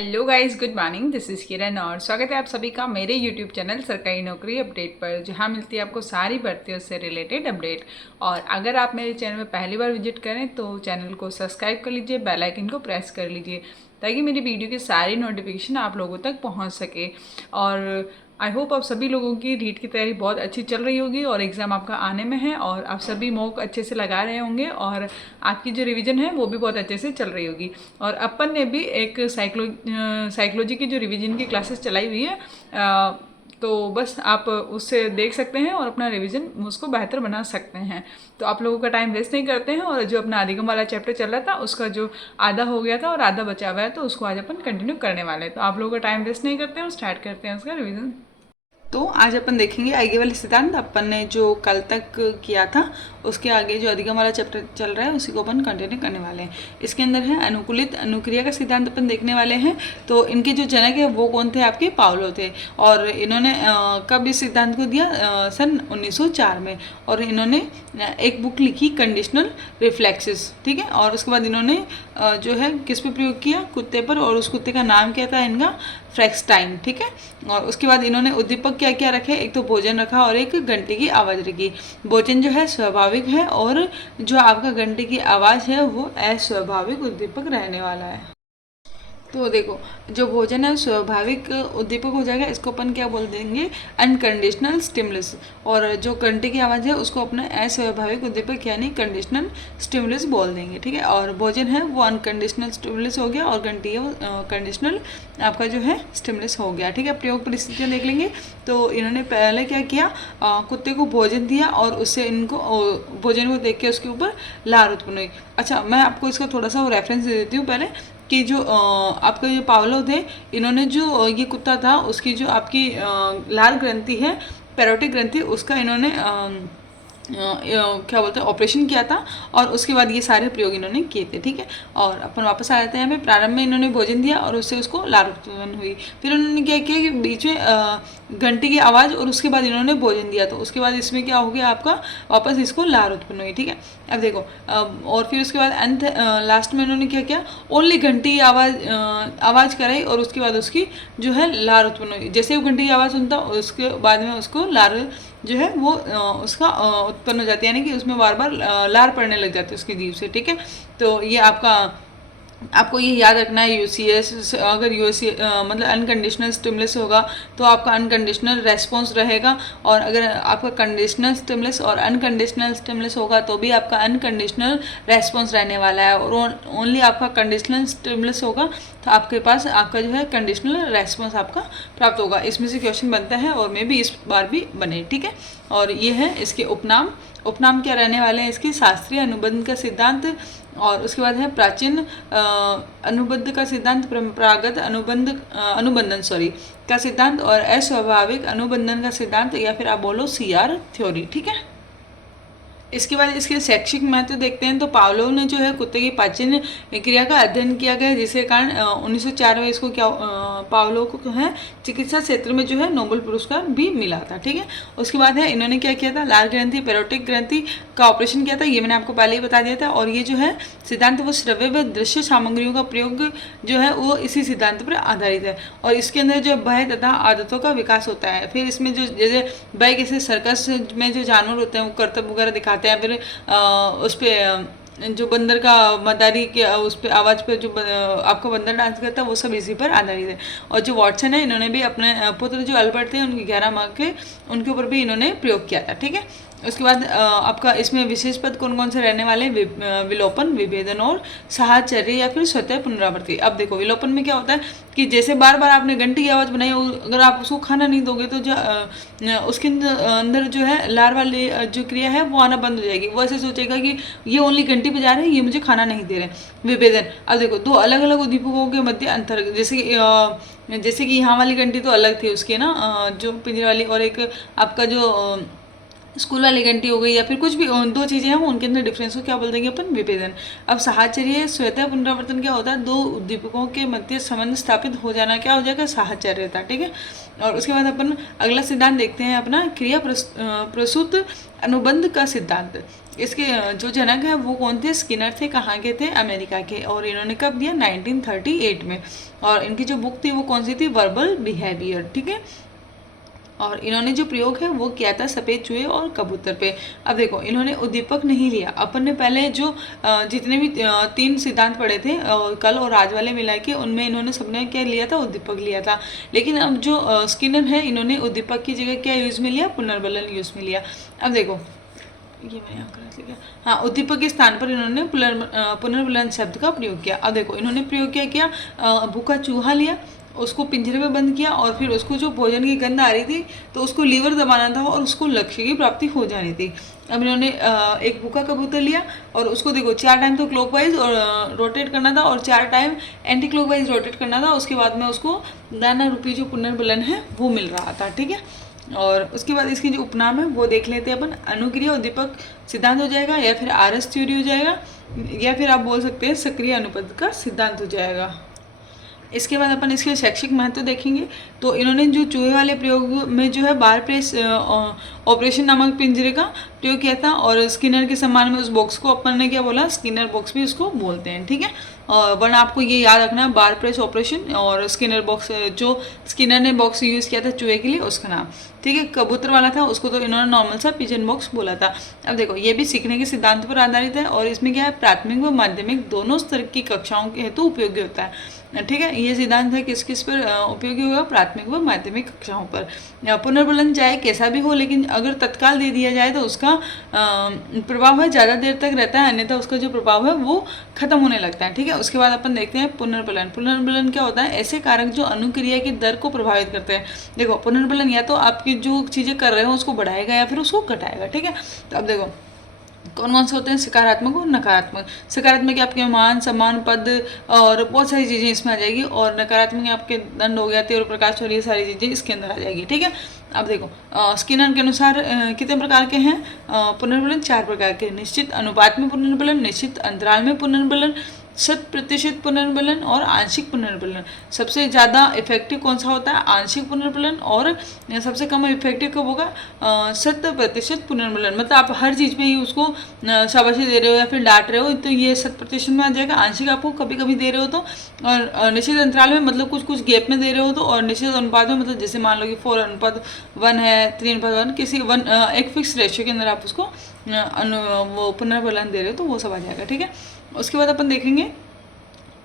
Hello guys, good morning. This is Kiran और स्वागत है आप सभी का मेरे यूट्यूब चैनल सरकारी नौकरी अपडेट पर, जहां मिलती है आपको सारी भर्तियों से रिलेटेड अपडेट। और अगर आप मेरे चैनल में पहली बार विजिट करें तो चैनल को सब्सक्राइब कर लीजिए, बेल आइकन को प्रेस कर लीजिए ताकि मेरी वीडियो की सारी नोटिफिकेशन आप लोगों तक पहुंच सके। और आई होप आप सभी लोगों की रीट की तैयारी बहुत अच्छी चल रही होगी और एग्ज़ाम आपका आने में है और आप सभी मॉक अच्छे से लगा रहे होंगे और आपकी जो रिवीजन है वो भी बहुत अच्छे से चल रही होगी। और अपन ने भी एक साइकोलॉजी की जो रिवीजन की क्लासेस चलाई हुई है, तो बस आप उससे देख सकते हैं और अपना रिवीजन उसको बेहतर बना सकते हैं। तो आप लोगों का टाइम वेस्ट नहीं करते हैं। और जो अपना अधिगम वाला चैप्टर चल रहा था उसका जो आधा हो गया था और आधा बचा हुआ है, तो उसको आज अपन कंटिन्यू करने वाले हैं। तो आप लोगों का टाइम वेस्ट नहीं करते हैं और स्टार्ट करते हैं उसका रिवीजन। तो आज अपन देखेंगे आगे वाले सिद्धांत। अपन ने जो कल तक किया था उसके आगे जो अधिगम वाला चैप्टर चल रहा है उसी को अपन कंटिन्यू करने वाले हैं। इसके अंदर है अनुकूलित अनुक्रिया का सिद्धांत अपन देखने वाले हैं। तो इनके जो जनक है वो कौन थे? आपके पावलो थे। और इन्होंने कब इस सिद्धांत को दिया? सन 1904 में। और इन्होंने एक बुक लिखी कंडीशनल रिफ्लेक्सेस, ठीक है। और उसके बाद इन्होंने जो है किस पे प्रयोग किया? कुत्ते पर। और उस कुत्ते का नाम क्या था? इनका फ्रैक्सटाइन, ठीक है। और उसके बाद इन्होंने उद्दीपक क्या क्या रखे? एक तो भोजन रखा और एक घंटे की आवाज़ रखी। भोजन जो है स्वाभाविक है और जो आपका घंटे की आवाज़ है वो अस्वाभाविक उद्दीपक रहने वाला है। तो देखो, जो भोजन है स्वाभाविक उद्दीपक हो जाएगा, इसको अपन क्या बोल देंगे? Unconditional stimulus. और जो घंटे की आवाज़ है उसको अपना अस्वाभाविक उद्दीपक यानी कंडीशनल स्टिमुलस बोल देंगे, ठीक है। और भोजन है वो अनकंडीशनल स्टिमुलस हो गया और घंटी है वो कंडीशनल आपका जो है स्टिमुलस हो गया, ठीक है। प्रयोग परिस्थितियाँ देख लेंगे। तो इन्होंने पहले क्या किया? कुत्ते को भोजन दिया और उससे इनको भोजन को देख के उसके ऊपर लार उत्पन्न हुई। अच्छा, मैं आपको इसका थोड़ा सा रेफरेंस दे देती हूँ पहले कि जो आपका जो पावलो थे, इन्होंने जो ये कुत्ता था उसकी जो आपकी लाल ग्रंथि है, पैरोटिक ग्रंथि, उसका इन्होंने क्या बोलते हैं ऑपरेशन किया था। और उसके बाद ये सारे प्रयोग इन्होंने किए थे, ठीक है। और अपन वापस आ जाते हैं यहाँ पे। प्रारंभ में इन्होंने भोजन दिया और उससे उसको लार उत्पन्न हुई। फिर उन्होंने क्या किया कि बीच में घंटी की आवाज़ और उसके बाद इन्होंने भोजन दिया, तो उसके बाद इसमें क्या हो गया आपका? वापस इसको लार उत्पन्न हुई, ठीक है। अब देखो, और फिर उसके बाद अंत लास्ट में इन्होंने क्या किया? ओनली घंटी की आवाज़ कराई और उसके बाद उसकी जो है लार उत्पन्न हुई। जैसे वो घंटी की आवाज़ सुनता उसके बाद में उसको लार जो है वो उसका उत्पन्न हो जाती है, यानी कि उसमें बार बार लार पड़ने लग जाती है उसकी जीभ से, ठीक है। तो ये आपको ये याद रखना है। यूसीएस अगर मतलब अनकंडीशनल स्टिमुलस होगा तो आपका अनकंडीशनल रेस्पॉन्स रहेगा। और अगर आपका कंडीशनल स्टिमुलस और अनकंडीशनल स्टिमुलस होगा तो भी आपका अनकंडीशनल रेस्पॉन्स रहने वाला है। और ओनली आपका कंडीशनल स्टिमुलस होगा तो आपके पास आपका जो है कंडीशनल रेस्पॉन्स आपका प्राप्त होगा। इसमें से क्वेश्चन बनता है और मे भी इस बार भी बने, ठीक है। और ये है इसके उपनाम क्या रहने वाले हैं? इसकी शास्त्रीय अनुबंध का सिद्धांत। और उसके बाद है प्राचीन अनुबंध का सिद्धांत, परंपरागत अनुबंधन का सिद्धांत और अस्वाभाविक अनुबंधन का सिद्धांत, या फिर आप बोलो सीआर थ्योरी, ठीक है। इसके बाद इसके शैक्षिक महत्व देखते हैं। तो पावलोव ने जो है कुत्ते की पाचन क्रिया का अध्ययन किया गया, जिसके कारण 1904 में इसको क्या पावलोव को है चिकित्सा क्षेत्र में जो है नोबेल पुरस्कार भी मिला था, ठीक है। उसके बाद है इन्होंने क्या किया था? लाल ग्रंथि पैरोटिक ग्रंथि का ऑपरेशन किया था, ये मैंने आपको पहले ही बता दिया था। और ये जो है सिद्धांत वो श्रव्य व दृश्य सामग्रियों का प्रयोग जो है वो इसी सिद्धांत पर आधारित है। और इसके अंदर जो भय तथा आदतों का विकास होता है। फिर इसमें जो जैसे भय, कैसे सर्कस में जो जानवर होते हैं वो करतब वगैरह दिखाते हैं, फिर उस पर जो बंदर का मदारी के उस पर आवाज़ पे जो आपका बंदर डांस करता है वो सब इसी पर आधारित है। और जो वॉटसन है, इन्होंने भी अपने पुत्र जो अल्बर्ट थे उनकी 11 माह के उनके ऊपर भी इन्होंने प्रयोग किया था, ठीक है। उसके बाद आपका इसमें विशेष पद कौन कौन से रहने वाले हैं? विलोपन, विभेदन और साहचर्य या फिर स्वतः पुनरावृत्ति। अब देखो, विलोपन में क्या होता है कि जैसे बार बार आपने घंटी की आवाज़ बनाई, अगर आप उसको खाना नहीं दोगे तो जो उसके अंदर जो है लार वाली जो क्रिया है वो आना बंद हो जाएगी। वो ऐसे सोचेगा कि ये ओनली घंटी बजा रहे हैं, ये मुझे खाना नहीं दे रहे। विभेदन, अब देखो दो अलग अलग उद्दीपकों के मध्य अंतर, जैसे कि यहाँ वाली घंटी तो अलग थी उसके ना जो पिंजरे वाली, और एक आपका जो स्कूल वाली घंटी हो गई या फिर कुछ भी दो चीज़ें हैं, उनके अंदर डिफरेंस को क्या बोल देंगे अपन, विभेदन। अब साहचर्य स्वतः पुनरावर्तन क्या होता है, दो उद्दीपकों के मध्य संबंध स्थापित हो जाना क्या हो जाएगा, साहचर्यता। ठीक है। और उसके बाद अपन अगला सिद्धांत देखते हैं अपना, क्रिया प्रसूत अनुबंध का सिद्धांत। इसके जो जनक है वो कौन थे, स्किनर थे। कहाँ के थे, अमेरिका के। और इन्होंने कब दिया, 1938 में। और इनकी जो बुक थी वो कौन सी थी, वर्बल बिहेवियर। ठीक है। और इन्होंने जो प्रयोग है वो किया था सफ़ेद चूहे और कबूतर पे। अब देखो, इन्होंने उद्दीपक नहीं लिया। अपन ने पहले जो जितने भी 3 सिद्धांत पढ़े थे कल और आज वाले मिला के, उनमें इन्होंने सबने क्या लिया था, उद्दीपक लिया था। लेकिन अब जो स्किनर है, इन्होंने उद्दीपक की जगह क्या यूज़ में लिया, पुनर्बलन यूज़ में लिया। अब देखो, ये मैंने यहाँ गलत लिखा। हाँ, उद्दीपक के स्थान पर इन्होंने पुनर्बलन शब्द का प्रयोग किया। अब देखो, इन्होंने प्रयोग क्या किया, भूखा चूहा लिया, उसको पिंजरे में बंद किया, और फिर उसको जो भोजन की गंध आ रही थी तो उसको लीवर दबाना था और उसको लक्ष्य की प्राप्ति हो जानी थी। अब इन्होंने एक भूखा कबूतर लिया और उसको देखो 4 टाइम तो क्लॉकवाइज और रोटेट करना था और 4 टाइम एंटी क्लॉकवाइज रोटेट करना था। उसके बाद में उसको दाना रूपी जो पुनर्बलन है वो मिल रहा था। ठीक है। और उसके बाद इसकी जो उपनाम है वो देख लेते हैं अपन। अनुक्रिया उद्दीपक सिद्धांत हो जाएगा, या फिर आरएस थ्योरी हो जाएगा, या फिर आप बोल सकते हैं सक्रिय अनुपद का सिद्धांत हो जाएगा। इसके बाद अपन इसके शैक्षिक महत्व देखेंगे। तो इन्होंने जो चूहे वाले प्रयोग में जो है बार प्रेस ऑपरेशन नामक पिंजरे का प्रयोग किया था, और स्किनर के सम्मान में उस बॉक्स को अपन ने क्या बोला, स्किनर बॉक्स भी उसको बोलते हैं। ठीक है। और वरना आपको ये याद रखना है, बार प्रेस ऑपरेशन और स्किनर बॉक्स, जो स्किनर ने बॉक्स यूज़ किया था चूहे के लिए, उसका नाम। ठीक है। कबूतर वाला था उसको तो इन्होंने नॉर्मल सा पिजन बॉक्स बोला था। अब देखो, ये भी सीखने के सिद्धांत पर आधारित है, और इसमें क्या है, प्राथमिक व माध्यमिक दोनों स्तर की कक्षाओं के हेतु उपयोगी होता है। ठीक है। ये सिद्धांत है किस किस पर उपयोगी होगा, प्राथमिक व माध्यमिक कक्षाओं पर। पुनर्बलन चाहे कैसा भी हो, लेकिन अगर तत्काल दे दिया जाए तो उसका प्रभाव है ज़्यादा देर तक रहता है, अन्यथा उसका जो प्रभाव है वो खत्म होने लगता है। ठीक है। उसके बाद अपन देखते हैं पुनर्बलन। पुनर्बलन क्या होता है, ऐसे कारक जो अनुक्रिया की दर को प्रभावित करते हैं। देखो, पुनर्बलन या तो आपकी जो चीज़ें कर रहे हो उसको बढ़ाएगा या फिर उसको घटाएगा। ठीक है। तो अब देखो, कौन कौन से होते हैं, सकारात्मक और नकारात्मक। सकारात्मक आपके मान सम्मान पद और बहुत सारी चीज़ें इसमें आ जाएगी, और नकारात्मक आपके दंड हो गया, तेवर प्रकाश और ये सारी चीज़ें इसके अंदर आ जाएगी। ठीक है। अब देखो, स्किनर के अनुसार कितने प्रकार के हैं पुनर्बलन, 4 प्रकार के। निश्चित अनुपात में पुनर्बलन, निश्चित अंतराल में पुनर्बलन, 100% पुनर्बलन और आंशिक पुनर्बलन। सबसे ज़्यादा इफेक्टिव कौन सा होता है, आंशिक पुनर्बलन, और सबसे कम इफेक्टिव कब होगा, 100% पुनर्बलन। मतलब आप हर चीज़ में ही उसको शाबाशी दे रहे हो या फिर डांट रहे हो तो ये 100% में आ जाएगा। आंशिक आपको कभी कभी दे रहे हो तो, और निश्चित अंतराल में मतलब कुछ कुछ गैप में दे रहे हो तो, और निश्चित अनुपात में मतलब जैसे मान लो कि 4:1 है, 3:1, किसी एक फिक्स रेशियो के अंदर आप उसको वो पुनर्बलन दे रहे हो तो वो सब आ जाएगा। ठीक है। उसके बाद अपन देखेंगे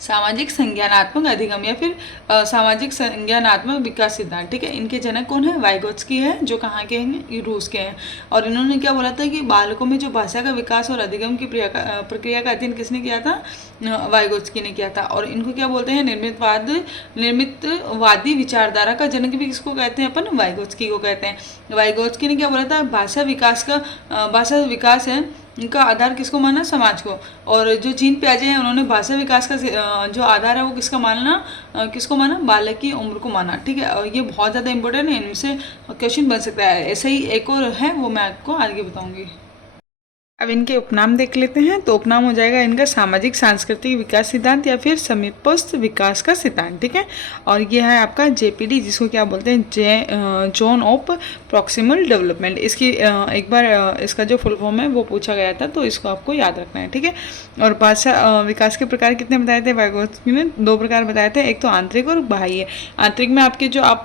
सामाजिक संज्ञानात्मक अधिगम, या फिर सामाजिक संज्ञानात्मक विकास सिद्धांत। ठीक है। इनके जनक कौन है, वाइगोत्स्की है, जो कहाँ के हैं, ये रूस के हैं। और इन्होंने क्या बोला था कि बालकों में जो भाषा का विकास और अधिगम की प्रक्रिया का अध्ययन किसने किया था, वाइगोत्स्की ने किया था। और इनको क्या बोलते हैं, निर्मितवादी विचारधारा का जनक भी किसको कहते हैं अपन, वाइगोत्स्की को कहते हैं। वाइगोत्स्की ने क्या बोला था, भाषा विकास है इनका आधार किसको माना, समाज को। और जो जीन पियाजे हैं उन्होंने भाषा विकास का जो आधार है वो किसको माना, बालक की उम्र को माना। ठीक है। और ये बहुत ज़्यादा इंपॉर्टेंट है, इनसे क्वेश्चन बन सकता है। ऐसे ही एक और है, वो मैं आपको आगे बताऊंगी। अब इनके उपनाम देख लेते हैं। तो उपनाम हो जाएगा इनका सामाजिक सांस्कृतिक विकास सिद्धांत, या फिर समीपस्थ विकास का सिद्धांत। ठीक है। और ये है आपका जेपीडी, जिसको क्या बोलते हैं, जोन ऑफ प्रॉक्सिमल डेवलपमेंट। इसकी एक बार इसका जो फुल फॉर्म है वो पूछा गया था, तो इसको आपको याद रखना है। ठीक है। और भाषा विकास के प्रकार कितने बताए थे, वाइगोत्स्की ने 2 प्रकार बताए थे, एक तो आंतरिक और बाह्य। आंतरिक में आपके जो आप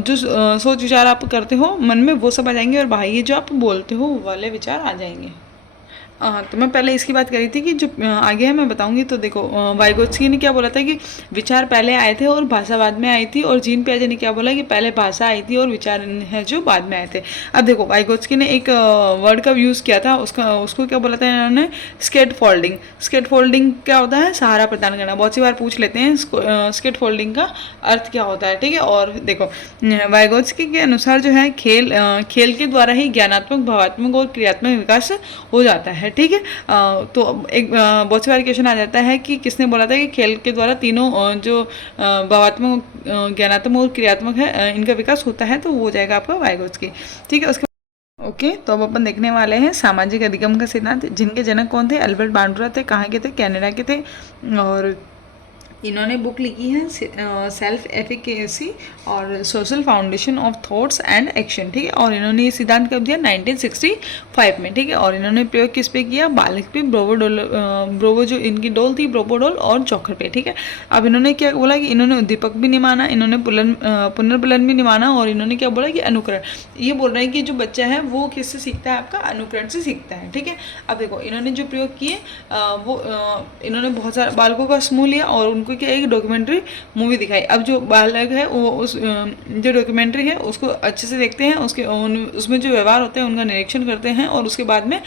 जो सोच विचार आप करते हो मन में वो सब आ जाएंगे, और बाह्य जो आप बोलते हो वो वाले विचार आ जाएंगे। तो मैं पहले इसकी बात करी थी कि जो आगे है मैं बताऊंगी। तो देखो, वाइगोत्स्की ने क्या बोला था कि विचार पहले आए थे और भाषा बाद में आई थी, और जीन पियाजे ने क्या बोला कि पहले भाषा आई थी और विचार है जो बाद में आए थे। अब देखो, वाइगोत्स्की ने एक वर्ड का यूज़ किया था, उसको क्या बोला था इन्होंने, स्केट फोल्डिंग। स्केट फोल्डिंग क्या होता है, सहारा प्रदान करना। बहुत सी बार पूछ लेते हैं स्केट फोल्डिंग का अर्थ क्या होता है। ठीक है। और देखो, वाइगोत्स्की के अनुसार जो है खेल के द्वारा ही ज्ञानात्मक, भावात्मक और क्रियात्मक विकास हो जाता है। ठीक है। तो एक बहुत सी बार क्वेश्चन आ जाता है कि किसने बोला था कि खेल के द्वारा तीनों जो भावात्मक, ज्ञानात्मक और क्रियात्मक है इनका विकास होता है, तो वो हो जाएगा आपका वाइगोत्स्की। ठीक है। उसके ओके, तो अब अपन देखने वाले हैं सामाजिक अधिगम का सिद्धांत, जिनके जनक कौन थे? अल्बर्ट बांडुरा थे। कहाँ के थे? कनाडा के थे। और इन्होंने बुक लिखी है सेल्फ एफिकेसी और social foundation of thoughts and action, ठीक है। और इन्होंने ये सिद्धांत कब दिया? 1965 में, ठीक है। और इन्होंने प्रयोग किस पे किया? बालक पे, ब्रोवो जो इनकी डोल थी, ब्रोपोडोल और चोकर पे, ठीक है। अब इन्होंने क्या बोला कि इन्होंने उद्दीपक भी नहीं माना, इन्होंने पुनर्बलन भी नहीं माना, और इन्होंने क्या बोला कि अनुकरण। ये बोल रहे हैं कि जो बच्चा है वो किससे सीखता है? आपका अनुकरण से सीखता है, ठीक है। अब देखो इन्होंने जो प्रयोग किए इन्होंने बहुत सारे बालकों का समूह लिया और उनको क्या एक डॉक्यूमेंट्री मूवी दिखाई। अब जो बालक है वो उस जो डॉक्यूमेंट्री है उसको अच्छे से देखते हैं, उसमें जो व्यवहार होते हैं उनका निरीक्षण करते हैं और उसके बाद में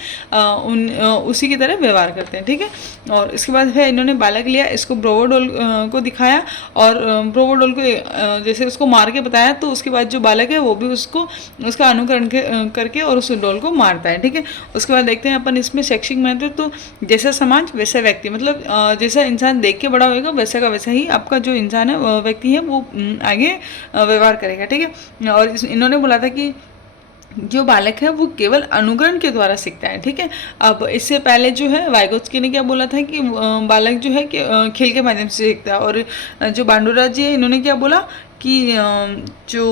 उसी की तरह व्यवहार करते हैं, ठीक है। और इसके बाद है इन्होंने बालक लिया, इसको ब्रोवोडोल को दिखाया और ब्रोवोडोल को जैसे उसको मार के बताया, तो उसके बाद जो बालक है वो भी उसका अनुकरण करके और उस डोल को मारता है, ठीक है। उसके बाद देखते हैं अपन इसमें शैक्षिक महत्व, तो जैसा समाज वैसा व्यक्ति, मतलब जैसा इंसान देख के बड़ा होएगा वैसा का वैसा ही आपका जो इंसान है व्यक्ति है वो आगे व्यवहार करेगा, ठीक है। और इन्होंने बोला था कि जो बालक है वो केवल अनुकरण के द्वारा सीखता है, ठीक है। अब इससे पहले जो है वाइगोत्स्की ने क्या बोला था कि बालक जो है कि खेल के माध्यम से सीखता है, और जो बांडुरा जी है इन्होंने क्या बोला कि जो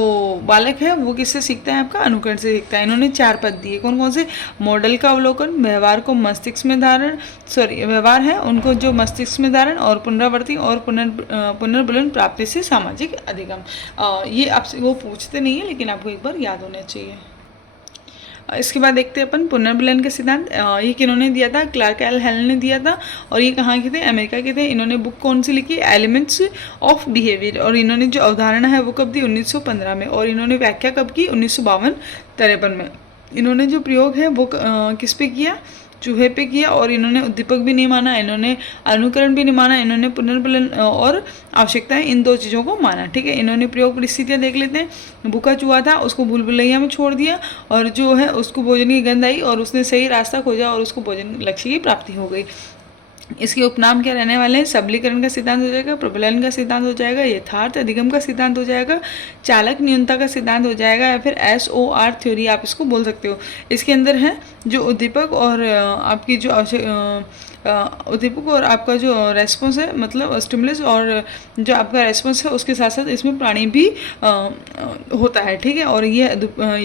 बालक है वो किससे सीखता है? आपका अनुकरण से सीखता है। इन्होंने 4 पद दिए, कौन कौन से? मॉडल का अवलोकन, व्यवहार को मस्तिष्क में धारण, व्यवहार है उनको जो मस्तिष्क में धारण, और पुनरावृत्ति और पुनर्बलन प्राप्ति से सामाजिक अधिगम। ये आपसे वो पूछते नहीं है लेकिन आपको एक बार याद होना चाहिए। इसके बाद देखते हैं अपन पुनर्बलन का सिद्धांत। ये किन्होंने दिया था? क्लार्क एल हेलन ने दिया था। और ये कहाँ के थे? अमेरिका के थे। इन्होंने बुक कौन सी लिखी? Elements of behaviour. और इन्होंने जो अवधारणा है वो कब दी? 1915 में। और इन्होंने व्याख्या कब की? 1952-53 में। इन्होंने जो प्रयोग है वो किस पे किया? चूहे पे किया। और इन्होंने उद्दीपक भी नहीं माना, इन्होंने अनुकरण भी नहीं माना, इन्होंने पुनर्बलन और आवश्यकताएं, इन 2 चीज़ों को माना, ठीक है। इन्होंने प्रयोग परिस्थितियाँ देख लेते हैं। भूखा चूहा था, उसको भूल भुलैया में छोड़ दिया और जो है उसको भोजन की गंध आई और उसने सही रास्ता खोजा और उसको भोजन लक्ष्य की प्राप्ति हो गई। इसके उपनाम क्या रहने वाले हैं? सबलीकरण का सिद्धांत हो जाएगा, प्रबलन का सिद्धांत हो जाएगा, यथार्थ अधिगम का सिद्धांत हो जाएगा, चालक न्यूनता का सिद्धांत हो जाएगा, या फिर SOR थ्योरी आप इसको बोल सकते हो। इसके अंदर है जो उद्दीपक और आपकी जो उद्दीपक और आपका जो रेस्पॉन्स है, मतलब स्टिमुलस और जो आपका रेस्पॉन्स है उसके साथ साथ इसमें प्राणी भी होता है, ठीक है। और ये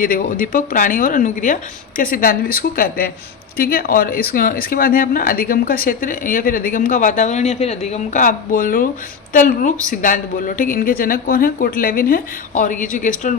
देखो उद्दीपक, प्राणी और अनुक्रिया के सिद्धांत भी इसको कहते हैं, ठीक है। और इसके बाद है अपना अधिगम का क्षेत्र या फिर अधिगम का वातावरण या फिर अधिगम का आप बोल लो तल रूप सिद्धांत बोल लो, ठीक है। इनके जनक कौन है? कोटलेविन है। और ये जो गेस्ट्रोल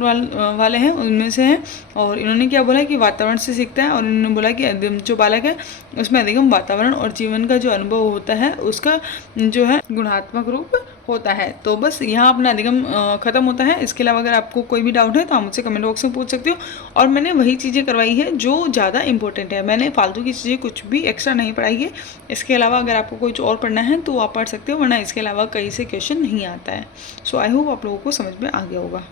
वाले हैं उनमें से हैं। और इन्होंने क्या बोला कि वातावरण से सीखता है, और इन्होंने बोला कि जो बालक है उसमें अधिगम वातावरण और जीवन का जो अनुभव होता है उसका जो है गुणात्मक रूप होता है। तो बस यहाँ अपना अधिगम खत्म होता है। इसके अलावा अगर आपको कोई भी डाउट है तो आप मुझसे कमेंट बॉक्स में पूछ सकते हो। और मैंने वही चीज़ें करवाई है जो ज़्यादा इंपॉर्टेंट है, मैंने फालतू की चीज़ें कुछ भी एक्स्ट्रा नहीं पढ़ाई है। इसके अलावा अगर आपको कुछ और पढ़ना है तो आप पढ़ सकते हो, वरना इसके अलावा कहीं से क्वेश्चन नहीं आता है। सो आई होप आप लोगों को समझ में आ गया होगा।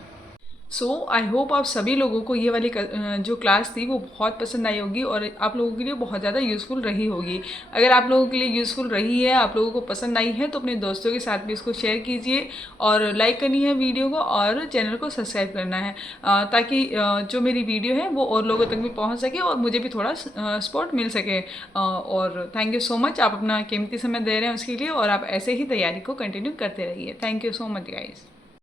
सो आई होप आप सभी लोगों को ये वाली जो क्लास थी वो बहुत पसंद आई होगी और आप लोगों के लिए बहुत ज़्यादा यूज़फुल रही होगी। अगर आप लोगों के लिए यूज़फुल रही है, आप लोगों को पसंद आई है, तो अपने दोस्तों के साथ भी इसको शेयर कीजिए और लाइक करनी है वीडियो को और चैनल को सब्सक्राइब करना है, ताकि जो मेरी वीडियो है वो और लोगों तक भी पहुँच सके और मुझे भी थोड़ा सपोर्ट मिल सके। और थैंक यू सो मच, आप अपना कीमती समय दे रहे हैं उसके लिए, और आप ऐसे ही तैयारी को कंटिन्यू करते रहिए। Thank you so much guys.